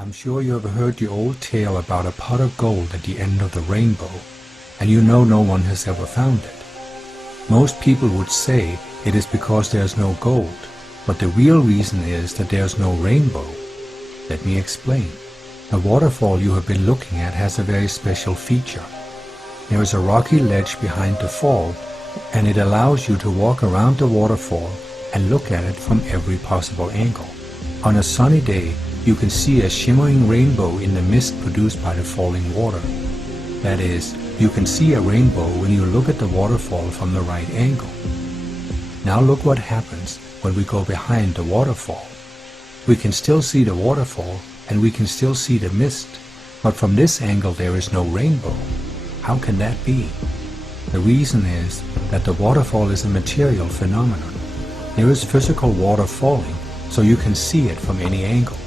I'm sure you have heard the old tale about a pot of gold at the end of the rainbow, and you know no one has ever found it. Most people would say it is because there is no gold, but the real reason is that there is no rainbow. Let me explain. The waterfall you have been looking at has a very special feature. There is a rocky ledge behind the fall, and it allows you to walk around the waterfall and look at it from every possible angle. On a sunny day, you can see a shimmering rainbow in the mist produced by the falling water. That is, you can see a rainbow when you look at the waterfall from the right angle. Now look what happens when we go behind the waterfall. We can still see the waterfall and we can still see the mist, but from this angle there is no rainbow. How can that be? The reason is that the waterfall is a material phenomenon. There is physical water falling, so you can see it from any angle.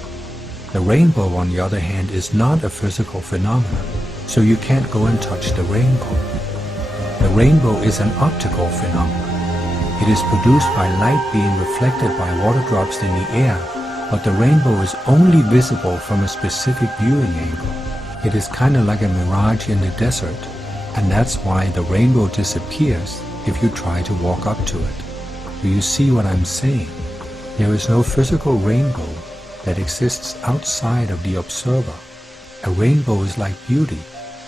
The rainbow, on the other hand, is not a physical phenomenon, so you can't go and touch the rainbow. The rainbow is an optical phenomenon. It is produced by light being reflected by water drops in the air, but the rainbow is only visible from a specific viewing angle. It is kind of like a mirage in the desert, and that's why the rainbow disappears if you try to walk up to it. Do you see what I'm saying? There is no physical rainbow that exists outside of the observer. A rainbow is like beauty.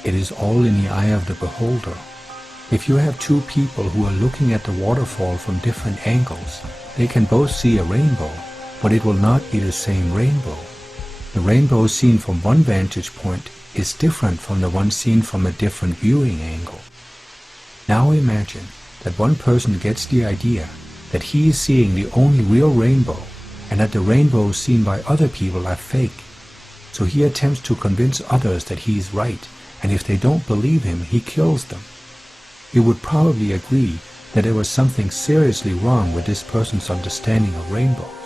It is all in the eye of the beholder. If you have two people who are looking at the waterfall from different angles, they can both see a rainbow, but it will not be the same rainbow. The rainbow seen from one vantage point is different from the one seen from a different viewing angle. Now imagine that one person gets the idea that he is seeing the only real rainbow and that the rainbows seen by other people are fake. So he attempts to convince others that he is right, and if they don't believe him, he kills them. You would probably agree that there was something seriously wrong with this person's understanding of rainbows.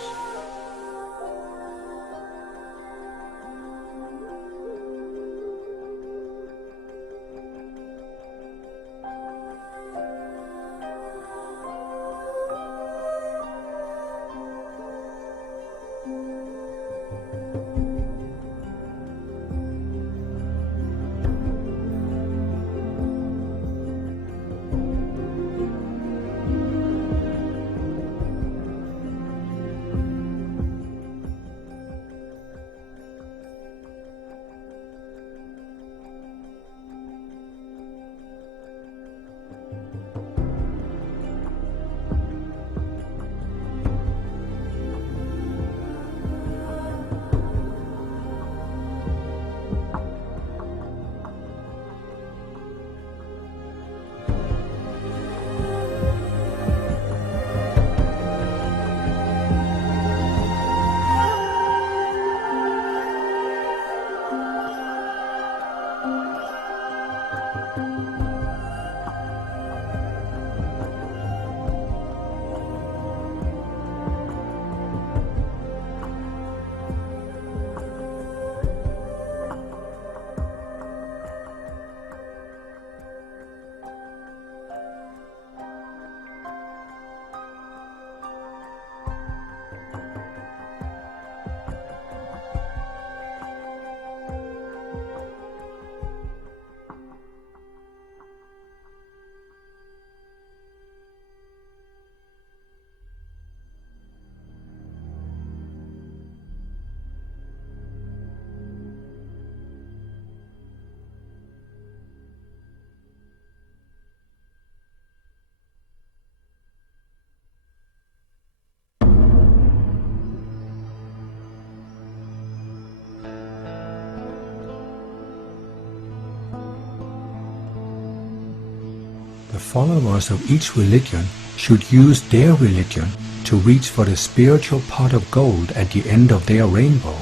The followers of each religion should use their religion to reach for the spiritual pot of gold at the end of their rainbow.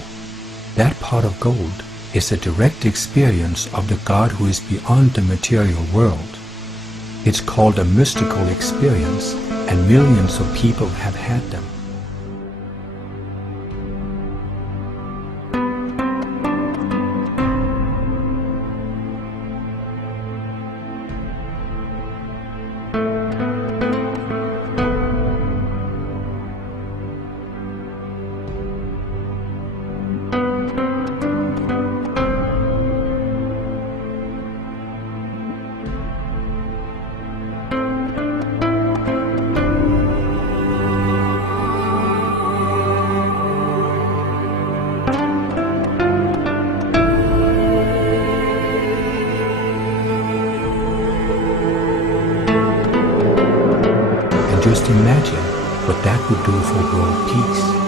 That pot of gold is a direct experience of the God who is beyond the material world. It's called a mystical experience, and millions of people have had them. do for world peace?